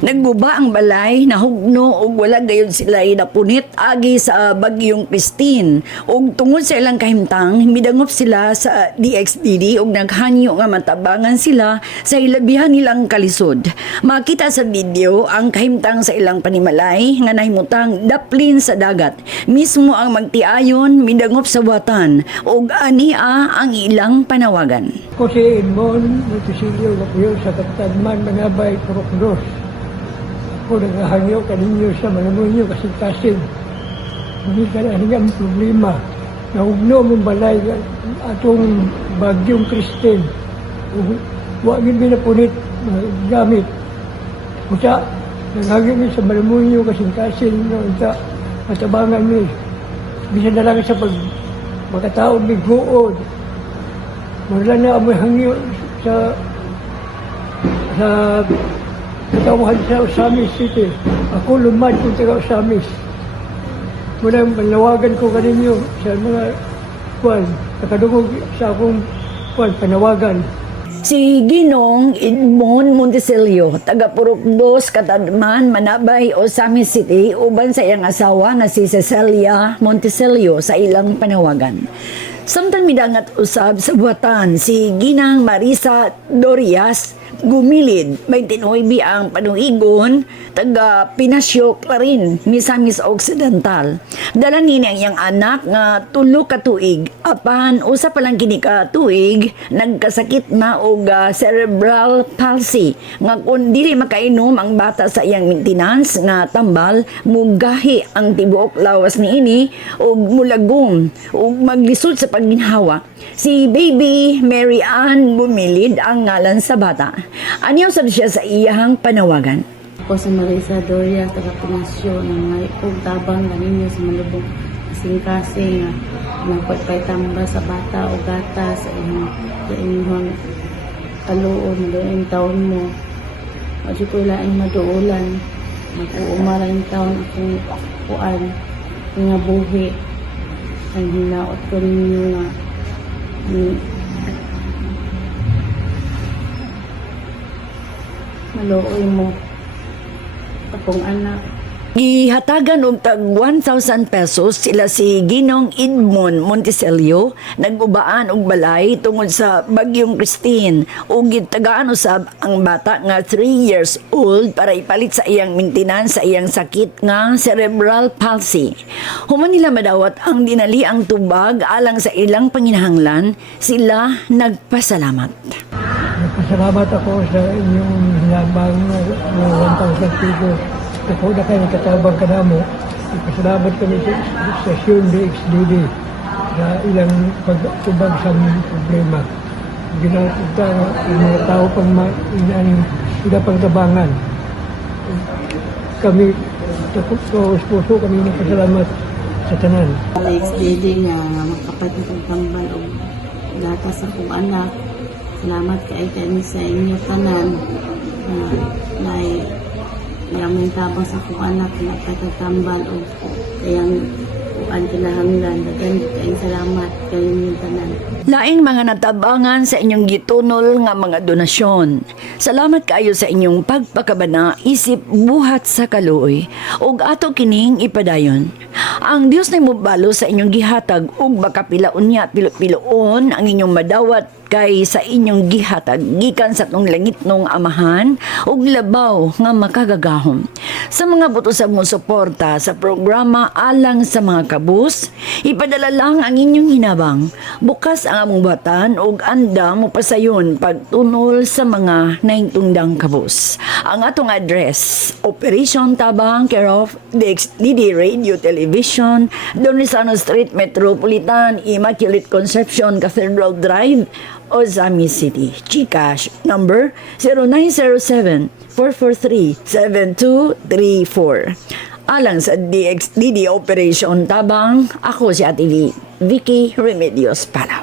Nagguba ang balay, nahugno ug wala gayud sila napunit agi sa bagyong Christine. Ug tungod sa ilang kahimtang, midangop sila sa DXDD ug naghanyo nga matabangan sila sa ilabihan nilang kalisod. Makita sa video ang kahimtang sa ilang panimalay nga nahimutang daplin sa dagat. Mismo ang magtiayon midangop sa watan ug ania ang ilang panawagan. Ko si Edmond Montesilio Gapuyo sa Kapitanman Manabay, Purokdos. Ako nagahangyo kaninyo sa Malamunyo kasing-kasing. Hindi ka na ang problema. Nahugno mong balay atong bagyong Christine. Huwag yung binapunit gamit. Kusa, naghagyo niyo sa Malamunyo kasing-kasing. Matabangan niyo. Bisa na lang sa magkataon bighuod. Wala na amoy hangyo sa katawan sa Osamis City. Ako lumad kung taga Osamis. Muna panawagan ko kaninyo sa mga nakadungog sa akong panawagan. Si Ginong Edmond Montesilio, taga Purokdos, Katanman, Manabay, Osamis City, uban sa iyang asawa na si Cecilia Montesilio sa ilang panawagan. Samtang midangat usab sa buhatan si Ginang Marisa Dorias Gumilid, 29 ang panuigon, taga Pinasyo, Clarin, Misamis Occidental. Dala nini ang iyang anak nga 3 ka tuig, apan usa pa lang kini ka tuig nagkasakit na og cerebral palsy nga kun dili makainom ang bata sa iyang maintenance nga tambal, mugahi ang tibuok lawas niini og mulagom ug maglisod sa pagginhawa. Si baby Mary Ann Bumilid ang ngalan sa bata. Anyaw sab siya sa iyahang panawagan. Ako sa Marisa Doria, taga Pinasyo, ng may tabang ganinyo sa malubong kasing-kasing na pagpaytamba sa bata o gata sa inyong kaluon, maluin taon mo. Kasi ko ilaing maduulan, mag-uumara yung taon akong kuan, nga buhi, ang hinaot ko ninyo nga maluoy mo akong anak. Gihatagan og tag 1,000 pesos sila si Ginong Edmond Montesilio, nagubaan og balay tungod sa bagyong Christine ug gitagaan usab ang bata nga 3 years old para ipalit sa iyang maintenance sa iyang sakit nga cerebral palsy. Human nila madawat ang dinaliang tubag alang sa ilang panginahanglan, sila nagpasalamat. Nagpasalamat ako sa inyong hinabang 1,000 pesos. Ako na kayo katabang ka na mo. Nagpasalamat kami sa stasyon DXDD sa ilang pagtubag sa problema. Ginagawa ang mga tao pang pagtabangan. Kami, puso kami nagpasalamat sa tanan. DXDD nga makapatid ng tambal o gata sa kong anak. Salamat kami sa inyo tanan na maraming tabang sa akong anak na katatambal o kayang kuan kinahanglan. Dagan kayong salamat kayong tanan. Laing mga natabangan sa inyong gitunol nga mga donasyon. Salamat kaayo sa inyong pagpakabana, isip, buhat sa kaluoy. Ug ato kining ipadayon. Ang Dios na mubalo sa inyong gihatag ug makapilaon niya pilo-piloon ang inyong madawat kay sa inyong gihatag gikan sa tong langit nung amahan ug labaw nga makagagahom. Sa mga buto sa mo suporta sa programa alang sa mga kabus, ipadala lang ang inyong hinabang. Bukas ang among batan ug anda mo pasayon pagtunol sa mga naintungdang kabus. Ang atong address, Operation Tabang, care of DXDD Radio Television, Donisano Street, Metropolitan, Immaculate Conception, Cathedral Drive, Osamis City. GCash number 0907-443-7234. Alang sa DXDD Operation Tabang, ako si Ate Vicky Remedios Pala.